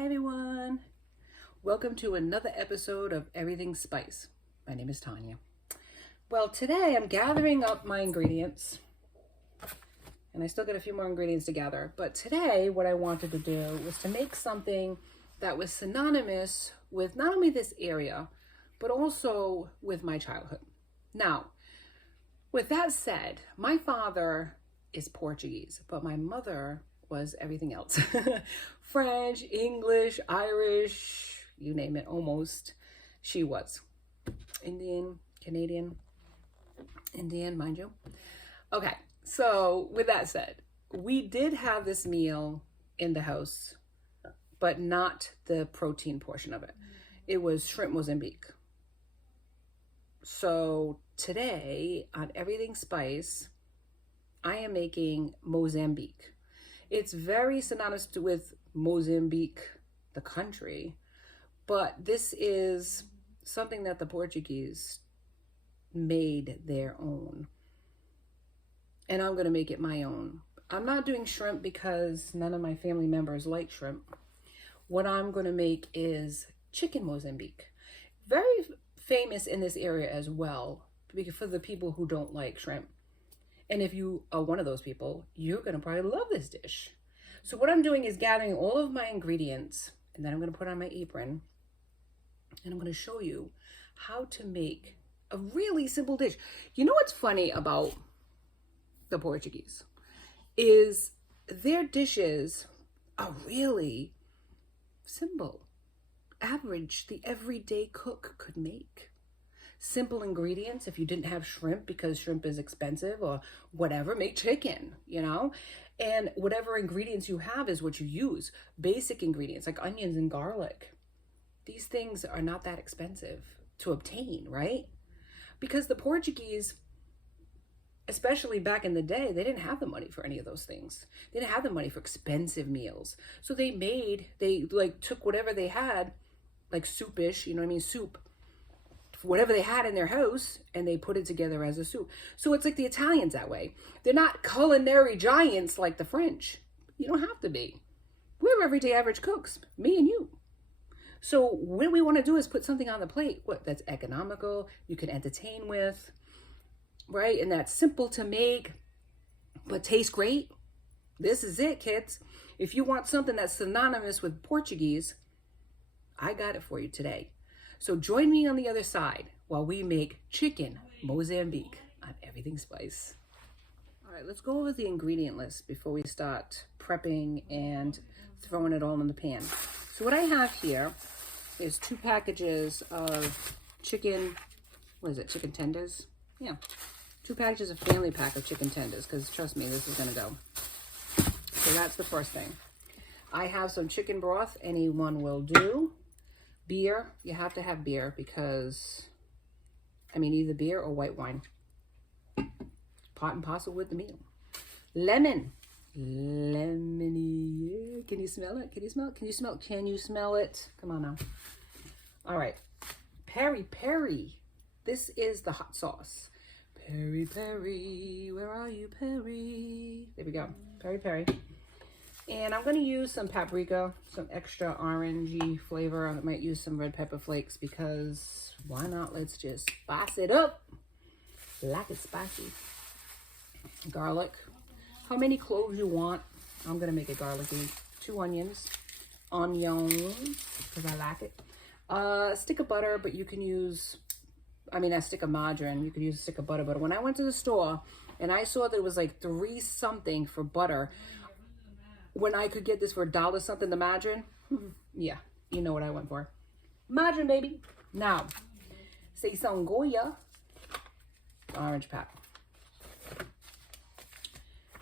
Hi everyone. Welcome to another episode of Everything Spice. My name is Tanya. Well, today I'm gathering up my ingredients. And I still got a few more ingredients to gather. But today what I wanted to do was to make something that was synonymous with not only this area, but also with my childhood. Now, with that said, my father is Portuguese, but my mother was everything else. French, English, Irish, you name it, almost. She was. Indian, Canadian, Indian, mind you. Okay, so with that said, we did have this meal in the house, but not the protein portion of it. It was shrimp Mozambique. So today on Everything Spice, I am making Mozambique. It's very synonymous with Mozambique, the country, but this is something that the Portuguese made their own. And I'm going to make it my own. I'm not doing shrimp because none of my family members like shrimp. What I'm going to make is chicken Mozambique. Very famous in this area as well, for the people who don't like shrimp. And if you are one of those people, you're going to probably love this dish. So what I'm doing is gathering all of my ingredients, and then I'm going to put on my apron, and I'm going to show you how to make a really simple dish. You know what's funny about the Portuguese is their dishes are really simple. Average, the everyday cook could make. Simple ingredients. If you didn't have shrimp because shrimp is expensive or whatever, make chicken, you know? And whatever ingredients you have is what you use. Basic ingredients like onions and garlic. These things are not that expensive to obtain, right? Because the Portuguese, especially back in the day, they didn't have the money for any of those things. They didn't have the money for expensive meals. So they took whatever they had, like soupish, you know what I mean? Soup. Whatever they had in their house, and they put it together as a soup. So it's like the Italians that way. They're not culinary giants like the French. You don't have to be. We're everyday average cooks, me and you. So what we want to do is put something on the plate that's economical, you can entertain with, right? And that's simple to make, but tastes great. This is it, kids. If you want something that's synonymous with Portuguese, I got it for you today. So join me on the other side while we make chicken Mozambique on Everything Spice. All right, let's go over the ingredient list before we start prepping and throwing it all in the pan. So what I have here is 2 packages of chicken, chicken tenders? Yeah, 2 packages of family pack of chicken tenders, because trust me, this is gonna go. So that's the first thing. I have some chicken broth, anyone will do. Beer, you have to have beer because, either beer or white wine. Pot and parcel with the meal. Lemon. Lemony. Yeah. Can you smell it? Can you smell it? Can you smell it? Can you smell it? Come on now. All right. Peri peri. This is the hot sauce. Peri peri. Where are you, Peri? There we go. Peri peri. And I'm going to use some paprika, some extra orangey flavor. I might use some red pepper flakes because why not? Let's just spice it up. Like it's spicy. Garlic. How many cloves you want? I'm going to make it garlicky. 2 onions. Because I like it. A stick of butter, but you can use, a stick of margarine. You could use a stick of butter. But when I went to the store and I saw that it was like 3 something for butter, when I could get this for $1 something, the margarine, yeah, you know what I went for. Margarine, baby. Now, say sangoya, orange pack.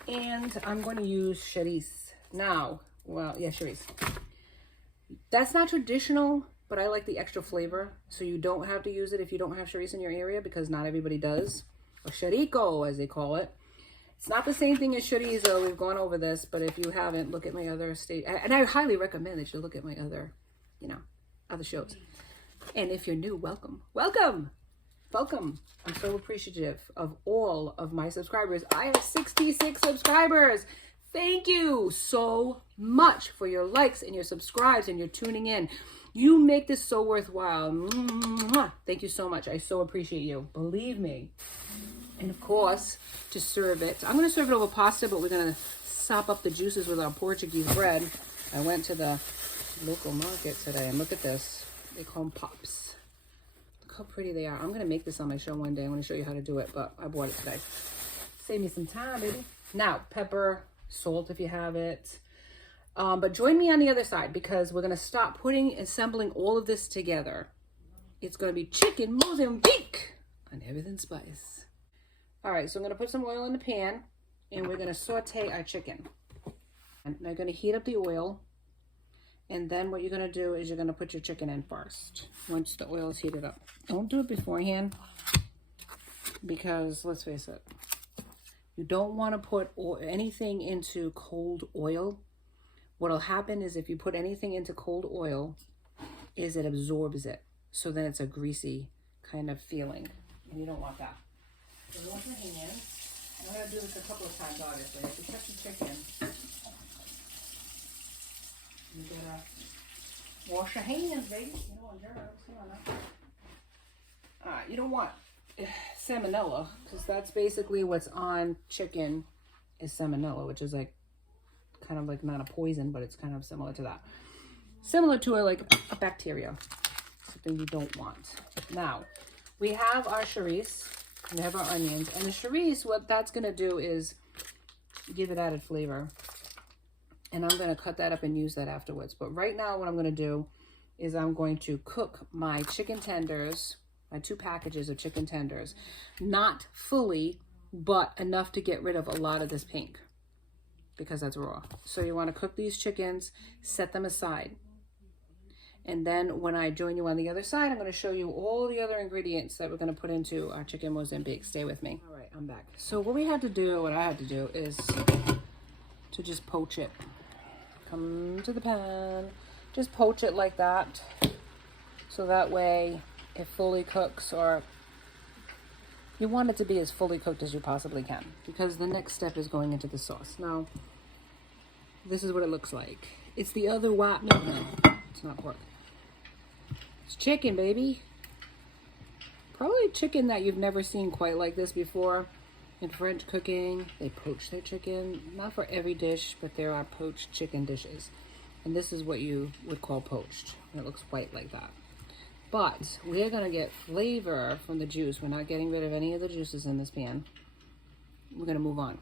And I'm going to use chorizo. Now, chorizo. That's not traditional, but I like the extra flavor. So you don't have to use it if you don't have chorizo in your area, because not everybody does. Or chorico, as they call it. It's not the same thing as chorizo. We've gone over this, but if you haven't, look at my other and I highly recommend that you look at my other, other shows. And if you're new, welcome. Welcome! Welcome. I'm so appreciative of all of my subscribers. I have 66 subscribers. Thank you so much for your likes and your subscribes and your tuning in. You make this so worthwhile. Mwah. Thank you so much. I so appreciate you. Believe me. And of course, to serve it, I'm going to serve it over pasta, but we're going to sop up the juices with our Portuguese bread. I went to the local market today, and look at this. They call them pops. Look how pretty they are. I'm going to make this on my show one day. I'm going to show you how to do it, but I bought it today. Save me some time, baby. Now, pepper, salt if you have it. But join me on the other side, because we're going to start assembling all of this together. It's going to be chicken Mozambique on everything spice. All right, so I'm going to put some oil in the pan, and we're going to saute our chicken. And I'm going to heat up the oil, and then what you're going to do is you're going to put your chicken in first once the oil is heated up. Don't do it beforehand, because let's face it, you don't want to put anything into cold oil. What'll happen is if you put anything into cold oil, is it absorbs it. So then it's a greasy kind of feeling, and you don't want that. So wash your hands. I'm going to do this a couple of times, obviously. If you touch the chicken, you gotta wash your hands, baby. You don't want germs. You don't want salmonella, because that's basically what's on chicken is salmonella, which is like kind of like not a poison, but it's kind of similar to that. Similar to a bacteria, something you don't want. Now, we have our chorizo. We have our onions, and the chorizo, what that's going to do is give it added flavor. And I'm going to cut that up and use that afterwards. But right now what I'm going to do is I'm going to cook my chicken tenders, my 2 packages of chicken tenders. Not fully, but enough to get rid of a lot of this pink, because that's raw. So you want to cook these chickens, set them aside. And then when I join you on the other side, I'm going to show you all the other ingredients that we're going to put into our chicken Mozambique. Stay with me. All right, I'm back. So what I had to do is to just poach it. Come to the pan, just poach it like that. So that way it fully cooks, or you want it to be as fully cooked as you possibly can, because the next step is going into the sauce. Now, this is what it looks like. It's the other white meat. No, it's not pork. It's chicken, baby. Probably chicken that you've never seen quite like this before. In French cooking, they poach their chicken. Not for every dish, but there are poached chicken dishes. And this is what you would call poached. It looks white like that. But we're going to get flavor from the juice. We're not getting rid of any of the juices in this pan. We're going to move on.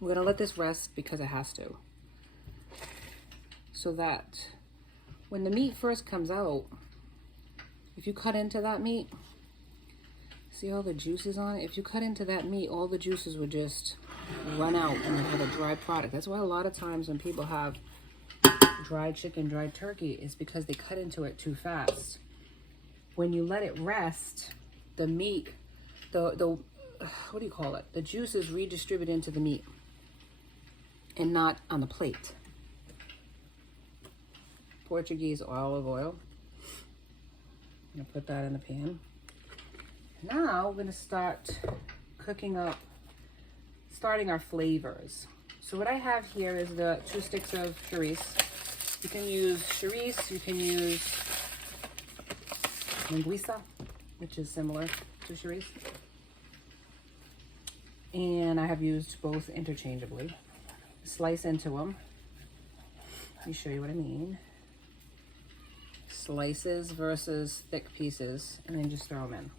We're going to let this rest because it has to. So that when the meat first comes out, if you cut into that meat, see all the juices on it? If you cut into that meat, all the juices would just run out and you have a dry product. That's why a lot of times when people have dried chicken, dried turkey, is because they cut into it too fast. When you let it rest, the meat, what do you call it? The juices redistribute into the meat and not on the plate. Portuguese olive oil. I'm gonna put that in the pan. Now we're gonna start cooking up, starting our flavors. So what I have here is the 2 sticks of chorizo. You can use chorizo, you can use linguiça, which is similar to chorizo. And I have used both interchangeably. Slice into them. Let me show you what I mean. Slices versus thick pieces, and then just throw them in.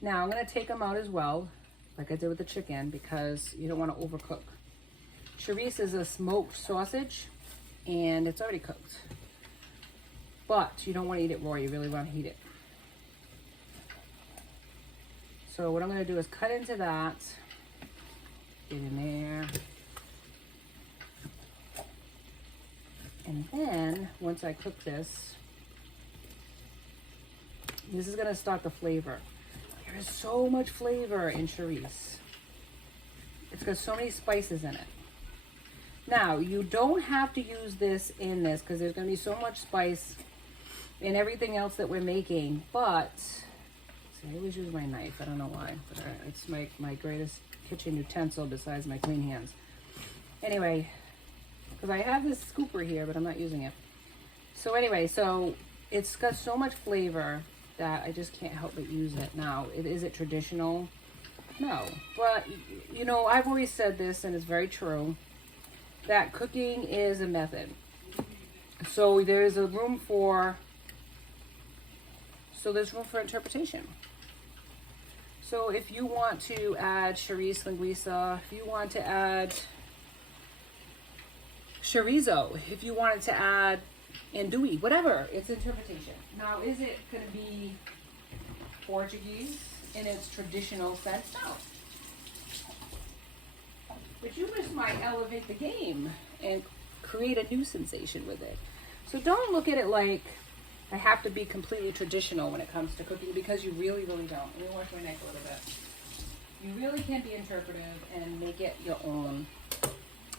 Now I'm going to take them out as well, like I did with the chicken, because you don't want to overcook. Chorizo is a smoked sausage, and it's already cooked. But you don't want to eat it raw, you really want to heat it. So what I'm going to do is cut into that, get in there. And then, once I cook this is going to start the flavor. There is so much flavor in chorizo. It's got so many spices in it. Now, you don't have to use this in this, because there's going to be so much spice in everything else that we're making. But, see, I always use my knife. I don't know why. But it's my greatest kitchen utensil besides my clean hands. Anyway, because I have this scooper here, but I'm not using it. So anyway, so it's got so much flavor that I just can't help but use it. Now, is it traditional? No. But, you know, I've always said this, and it's very true, that cooking is a method. So there's room for interpretation. So if you want to add chorizo linguiça, if you want to add chorizo, if you wanted to add andouille, whatever, it's interpretation. Now, is it going to be Portuguese in its traditional sense? No. But you just might elevate the game and create a new sensation with it. So don't look at it like I have to be completely traditional when it comes to cooking, because you really, really don't. Let me wash my neck a little bit. You really can be interpretive and make it your own.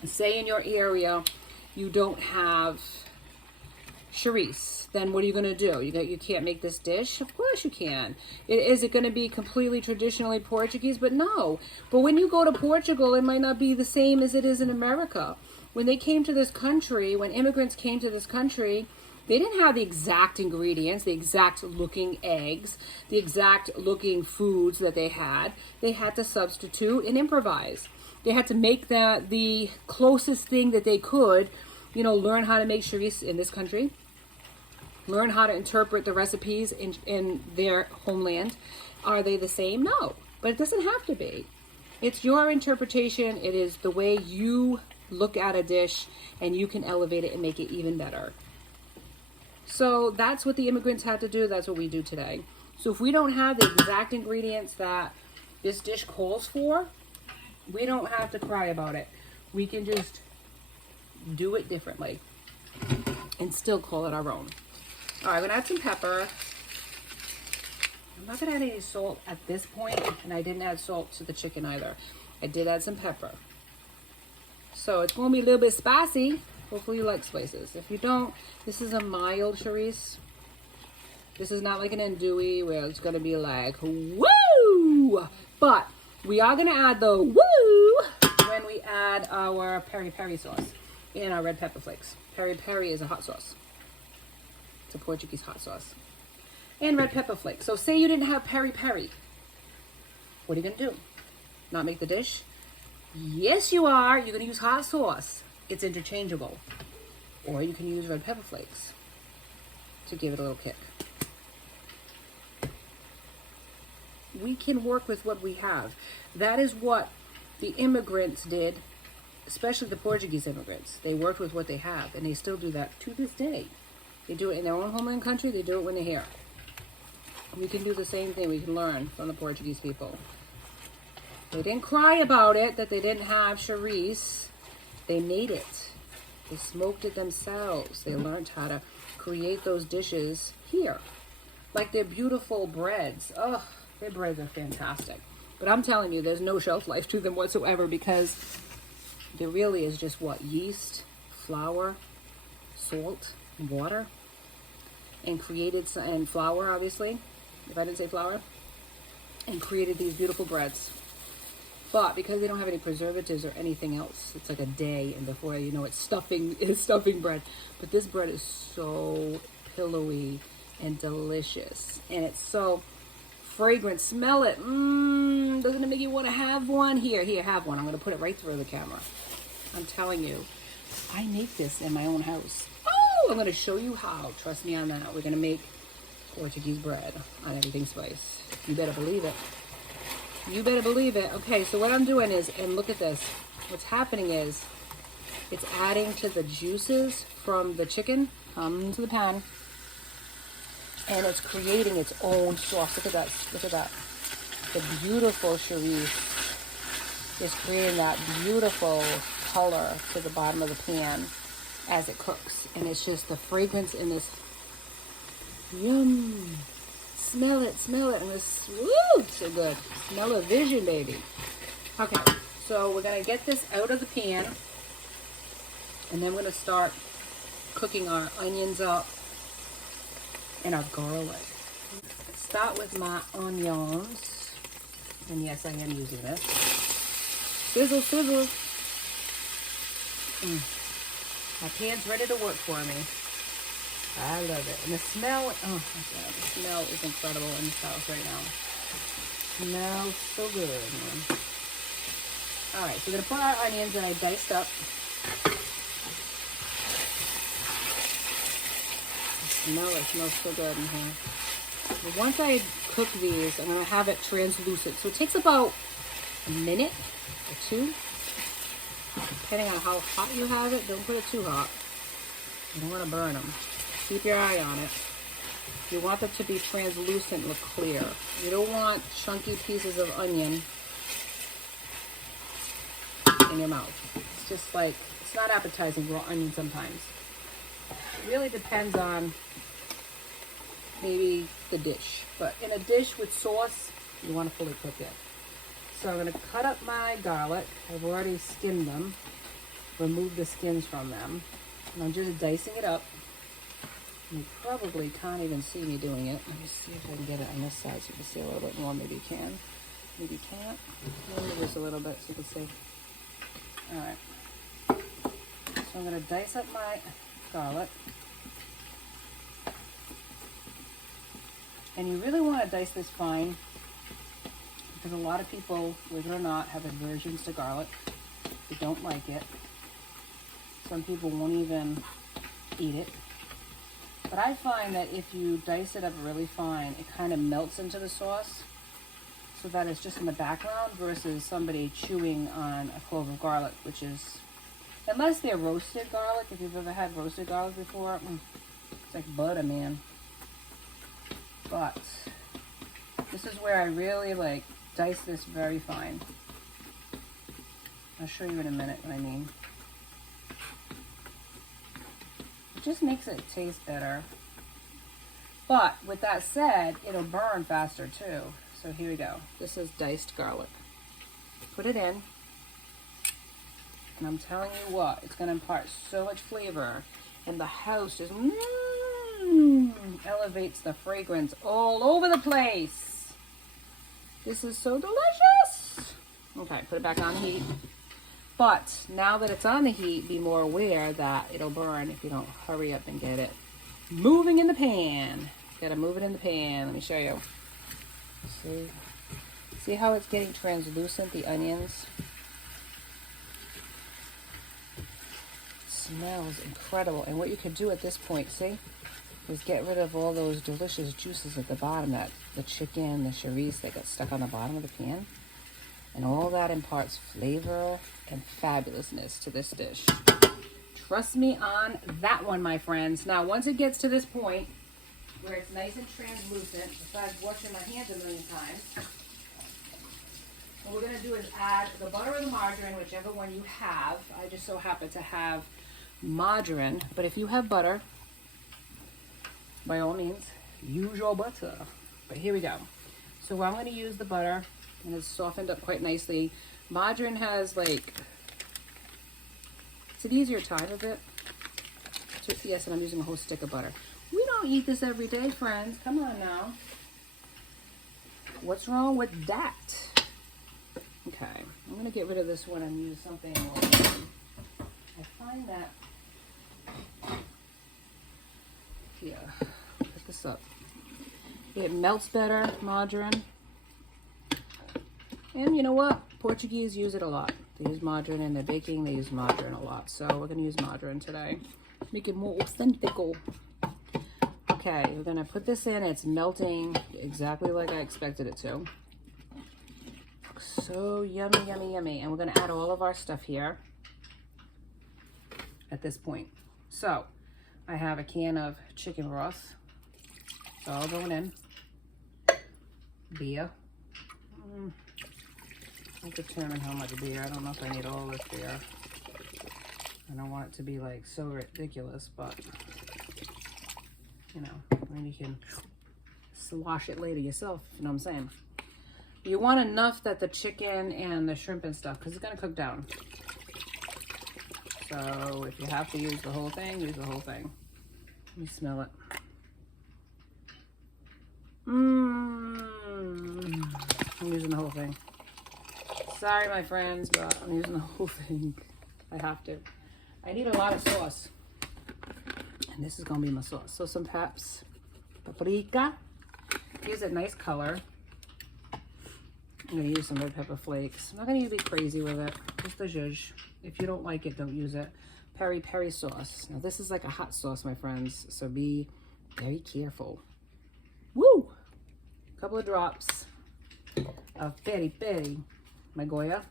Say in your area you don't have chorizo, then what are you going to do? You can't make this dish? Of course you can. Is it going to be completely traditionally Portuguese? But no. But when you go to Portugal, it might not be the same as it is in America. When they came to this country, when immigrants came to this country, they didn't have the exact ingredients, the exact looking eggs, the exact looking foods that they had. They had to substitute and improvise. They had to make the closest thing that they could, you know, learn how to make chorizo in this country, learn how to interpret the recipes in their homeland. Are they the same? No, but it doesn't have to be. It's your interpretation. It is the way you look at a dish, and you can elevate it and make it even better. So that's what the immigrants had to do. That's what we do today. So if we don't have the exact ingredients that this dish calls for, we don't have to cry about it. We can just do it differently and still call it our own. All right, I'm gonna add some pepper. I'm not gonna add any salt at this point, and I didn't add salt to the chicken either. I did add some pepper. So it's gonna be a little bit spicy. Hopefully you like spices. If you don't, this is a mild chorizo. This is not like an andouille where it's gonna be like, woo! But we are gonna add the woo when we add our peri-peri sauce and our red pepper flakes. Peri-peri is a hot sauce. It's a Portuguese hot sauce. And red pepper flakes. So say you didn't have peri-peri. What are you gonna do? Not make the dish? Yes, you are. You're gonna use hot sauce. It's interchangeable. Or you can use red pepper flakes to give it a little kick. We can work with what we have. That is what the immigrants did, especially the Portuguese immigrants. They worked with what they have, and they still do that to this day. They do it in their own homeland country. They do it when they're here. We can do the same thing. We can learn from the Portuguese people. They didn't cry about it, that they didn't have chorizo. They made it. They smoked it themselves. They learned how to create those dishes here. Like their beautiful breads. Oh, their breads are fantastic. But I'm telling you, there's no shelf life to them whatsoever, because there really is just what? Yeast, flour, salt, and water. And and flour, obviously, if I didn't say flour. And created these beautiful breads. But because they don't have any preservatives or anything else, it's like a day, and before you know it's stuffing bread. But this bread is so pillowy and delicious, and it's so fragrant. Smell it. Doesn't it make you want to have one? Here, have one. I'm going to put it right through the camera. I'm telling you, I make this in my own house. Oh, I'm going to show you how. Trust me on that. We're going to make Portuguese bread on everything spice. You better believe it. You better believe it. Okay, so what I'm doing is, and look at this. What's happening is, it's adding to the juices from the chicken, into the pan, and it's creating its own sauce. Look at that. Look at that. The beautiful chorizo is creating that beautiful color to the bottom of the pan as it cooks. And it's just the fragrance in this. Yum. Smell it, and it's, woo, so good. Smell of vision, baby. Okay, so we're gonna get this out of the pan, and then we're gonna start cooking our onions up and our garlic. Start with my onions, and yes, I am using this. Sizzle, sizzle. My pan's ready to work for me. I love it. And the smell, oh my God, the smell is incredible in this house right now. Smells so good, man. All right, so we're gonna put our onions that I diced up. It smells so good in here. But once I cook these, I'm gonna have it translucent. So it takes about a minute or two, depending on how hot you have it. Don't put it too hot. You don't want to burn them. Keep your eye on it. You want them to be translucent, look clear. You don't want chunky pieces of onion in your mouth. It's just like, it's not appetizing, raw onion sometimes. It really depends on maybe the dish. But in a dish with sauce, you want to fully cook it. So I'm going to cut up my garlic. I've already skinned them. Remove the skins from them. And I'm just dicing it up. You probably can't even see me doing it. Let me see if I can get it on this side so you can see a little bit more. Maybe you can. Maybe you can't. Maybe just a little bit so you can see. Alright. So I'm going to dice up my garlic. And you really want to dice this fine because a lot of people, believe it or not, have aversions to garlic. They don't like it. Some people won't even eat it. But I find that if you dice it up really fine, it kind of melts into the sauce so that it's just in the background versus somebody chewing on a clove of garlic, which is, unless they're roasted garlic, if you've ever had roasted garlic before, it's like butter, man. But this is where I really like dice this very fine. I'll show you in a minute what I mean. It just makes it taste better. But with that said, it'll burn faster too. So here we go. This is diced garlic. Put it in. And I'm telling you what, it's going to impart so much flavor. And the house just elevates the fragrance all over the place. This is so delicious. Okay, put it back on the heat. But now that it's on the heat, be more aware that it'll burn if you don't hurry up and get it moving in the pan. Gotta move it in the pan. Let me show you. See how it's getting translucent, the onions? It smells incredible. And what you could do at this point, see, is get rid of all those delicious juices at the bottom, that the chicken, the chorizo that got stuck on the bottom of the pan. And all that imparts flavor and fabulousness to this dish. Trust me on that one, my friends. Now, once it gets to this point where it's nice and translucent, besides washing my hands a million times, what we're going to do is add the butter or the margarine, whichever one you have. I just so happen to have margarine, but if you have butter, by all means, use your butter. But here we go. So I'm going to use the butter, and it's softened up quite nicely. Margarine has like, it's an easier time of it. So, yes, and I'm using a whole stick of butter. We don't eat this every day, friends. Come on now. What's wrong with that? Okay, I'm going to get rid of this one and use something more. I find that, here, pick this up. It melts better, margarine. And you know what? Portuguese use it a lot. They use margarine in their baking. They use margarine a lot. So we're going to use margarine today. Make it more authentical. Okay, we're going to put this in. It's melting exactly like I expected it to. So yummy, yummy, yummy. And we're going to add all of our stuff here at this point. So I have a can of chicken broth. It's all going in. Beer. I'll determine how much beer. I don't know if I need all this beer. I don't want it to be like so ridiculous, but you know, then you can slosh it later yourself, you know what I'm saying? You want enough that the chicken and the shrimp and stuff, because it's going to cook down. So if you have to use the whole thing, use the whole thing. Let me smell it. I'm using the whole thing. Sorry, my friends, but I'm using the whole thing. I have to. I need a lot of sauce. And this is gonna be my sauce. So some peps, paprika. Gives it nice color. I'm gonna use some red pepper flakes. I'm not gonna be crazy with it. Just a zhuzh. If you don't like it, don't use it. Peri peri sauce. Now this is like a hot sauce, my friends. So be very careful. Woo! Couple of drops of peri peri, my Goya.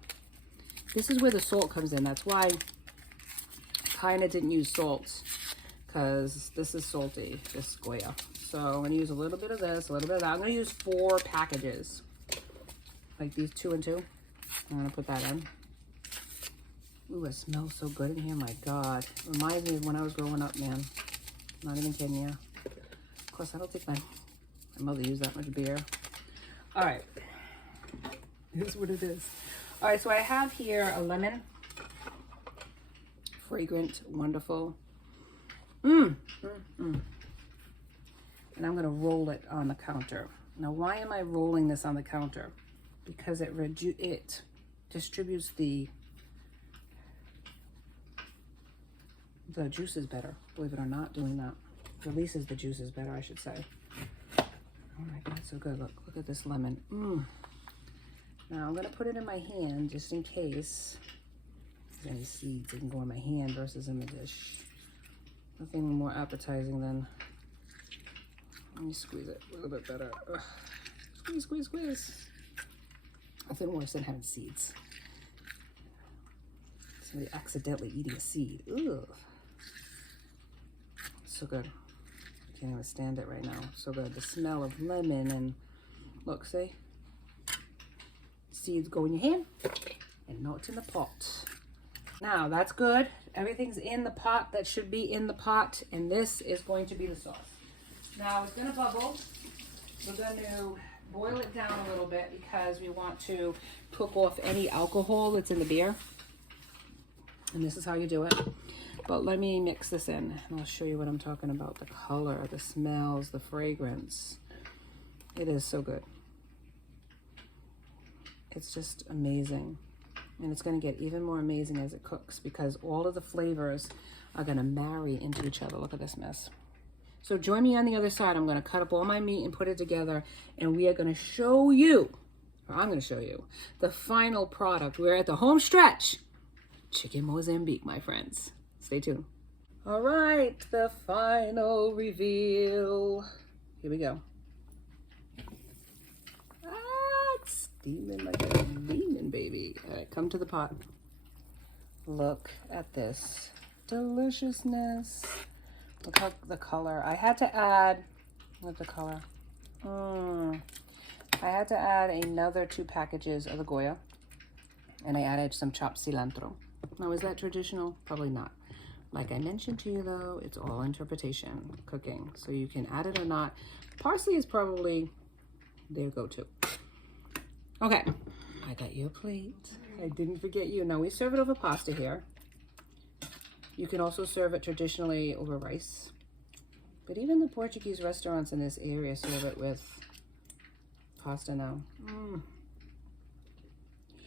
This is where the salt comes in. That's why I kind of didn't use salt, because this is salty, this Goya. So I'm going to use a little bit of this, a little bit of that. I'm going to use 4 packages, like these 2 and 2. I'm going to put that in. Ooh, it smells so good in here. My God. Reminds me of when I was growing up, man. Not even kidding you. Of course, I don't think my mother used that much beer. All right. Here's what it is. All right, so I have here a lemon. Fragrant, wonderful. And I'm going to roll it on the counter. Now, why am I rolling this on the counter? Because it distributes the juices better. Believe it or not, doing that releases the juices better, I should say. Oh my God, so good. Look at this lemon. Now I'm going to put it in my hand just in case there's any seeds that can go in my hand versus in the dish. Nothing more appetizing than, let me squeeze it a little bit better. Ugh. Squeeze, squeeze, squeeze. Nothing worse than having seeds. Somebody accidentally eating a seed. Ugh. So good. I can't even stand it right now. So good. The smell of lemon and look, see? Seeds go in your hand and not in the pot. Now that's good. Everything's in the pot that should be in the pot, and this is going to be the sauce. Now it's going to bubble. We're going to boil it down a little bit because we want to cook off any alcohol that's in the beer. And this is how you do it. But let me mix this in and I'll show you what I'm talking about. The color, the smells, the fragrance. It is so good. It's just amazing. And it's going to get even more amazing as it cooks because all of the flavors are going to marry into each other. Look at this mess. So join me on the other side. I'm going to cut up all my meat and put it together, and we are going to show you, or I'm going to show you, the final product. We're at the home stretch. Chicken Mozambique, my friends. Stay tuned. All right, the final reveal. Here we go. It's steaming like a demon, baby. All right, come to the pot. Look at this deliciousness. Look at the color. I had to add, look at the color. I had to add another 2 packages of the Goya, and I added some chopped cilantro. Now, is that traditional? Probably not. Like I mentioned to you, though, it's all interpretation, cooking. So you can add it or not. Parsley is probably their go-to. Okay, I got you a plate. I didn't forget you. Now, we serve it over pasta here. You can also serve it traditionally over rice. But even the Portuguese restaurants in this area serve it with pasta now.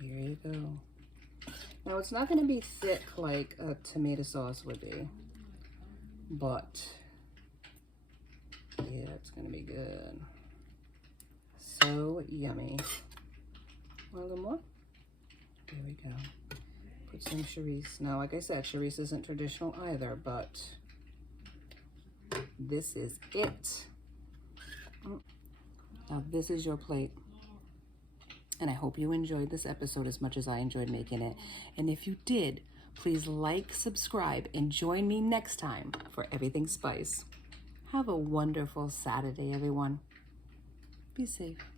Here you go. Now, it's not going to be thick like a tomato sauce would be. But, yeah, it's going to be good. So yummy. Want a little more? There we go. Put some chorizo. Now, like I said, chorizo isn't traditional either, but this is it. Now, this is your plate. And I hope you enjoyed this episode as much as I enjoyed making it. And if you did, please like, subscribe, and join me next time for Everything Spice. Have a wonderful Saturday, everyone. Be safe.